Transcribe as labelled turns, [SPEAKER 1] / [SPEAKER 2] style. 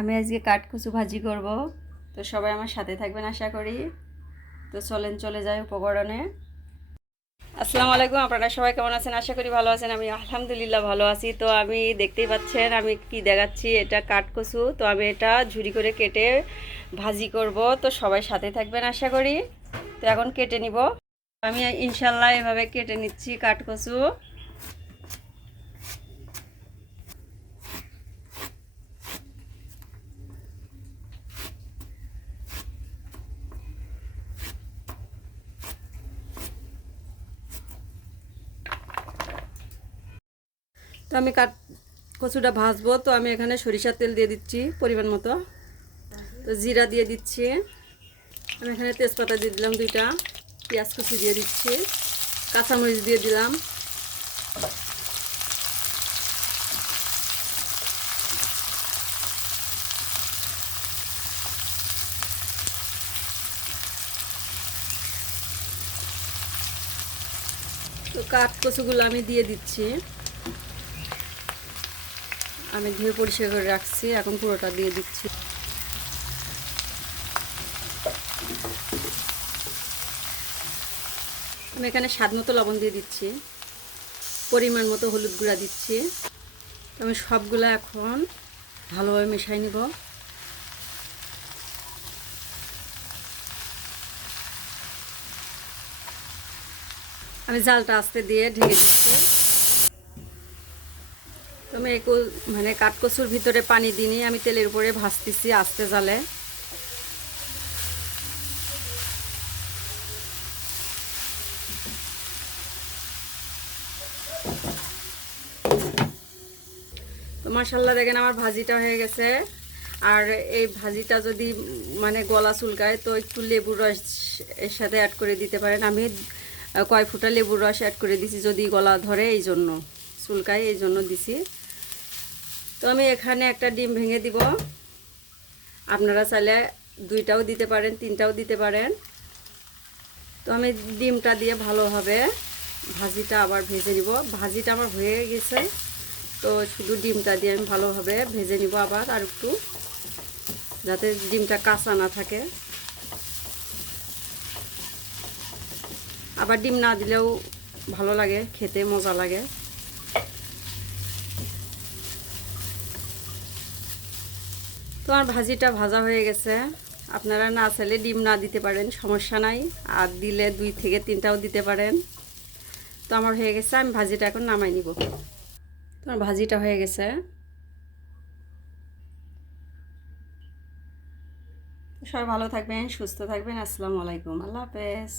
[SPEAKER 1] আমি আজকে কাঠকুচু ভাজি করব। তো সবাই আমার সাথে থাকবেন আশা করি। তো চলেন, চলে যাই উপকরণে। আসসালামু আলাইকুম, আপনারা সবাই কেমন আছেন? আশা করি ভালো আছেন। আমি আলহামদুলিল্লাহ ভালো আছি। তো আমি দেখতেই পাচ্ছেন, আমি কি দেখাচ্ছি? এটা কাঠকচু। তো আমি এটা ঝুড়ি করে কেটে ভাজি করব। তো সবাই সাথে থাকবেন আশা করি। তো এখন কেটে নিব। আমি ইনশাল্লাহ এভাবে কেটে নিচ্ছি কাঠকচু। তো আমি কাঠ কচুটা ভাজবো, তো আমি এখানে সরিষার তেল দিয়ে দিচ্ছি পরিমাণ মতো। তো জিরা দিয়ে দিচ্ছি। আমি এখানে তেজপাতা দিয়ে দিলাম দুইটা, পেঁয়াজ কুচি দিয়ে দিচ্ছি, কাঁচামরিচ দিয়ে দিলাম। তো কাঠ কচুগুলো আমি দিয়ে দিচ্ছি। আমি ধুয়ে পরিষ্কার করে রাখছি, এখন পুরোটা দিয়ে দিচ্ছি। আমি এখানে স্বাদ মতো লবণ দিয়ে দিচ্ছি, পরিমাণ মতো হলুদ গুঁড়া দিচ্ছি। আমি সবগুলো এখন ভালোভাবে মেশাই নিব। আমি জালটা আস্তে দিয়ে ঢেকে দিচ্ছি। আমি একু মানে কাঠকচুর ভিতরে পানি দিনই আমি তেলের উপরে ভাজতেছি আস্তে জালে। তো দেখেন আমার ভাজিটা হয়ে গেছে। আর এই ভাজিটা যদি মানে গলা চুলকায়, তো একটু লেবুর রস এর সাথে অ্যাড করে দিতে পারেন। আমি কয় ফুটা লেবুর রস অ্যাড করে দিছি যদি গলা ধরে, এই জন্য। চুলকায়, এই জন্য দিছি। তো আমি এখানে একটা ডিম ভেঙে দিব। আপনারা চাইলে দুইটাও দিতে পারেন, তিনটাও দিতে পারেন। তো আমি ডিমটা দিয়ে ভালোভাবে ভাজিটা আবার ভেজে নিব। ভাজিটা আমার হয়ে গেছে। তো শুধু ডিমটা দিয়ে আমি ভালোভাবে ভেজে নিব আবার আর একটু, যাতে ডিমটা কাঁচা না থাকে। আবার ডিম না দিলেও ভালো লাগে, খেতে মজা লাগে। তো আমার ভাজিটা ভাজা হয়ে গেছে। আপনারা না চাইলে ডিম না দিতে পারেন, সমস্যা নাই। আর দিলে দুই থেকে তিনটাও দিতে পারেন। তো আমার হয়ে গেছে, আমি ভাজিটা এখন নামাই নিব। তোমার ভাজিটা হয়ে গেছে। সবাই ভালো থাকবেন, সুস্থ থাকবেন। আসসালামু আলাইকুম। আল্লাহ হাফেজ।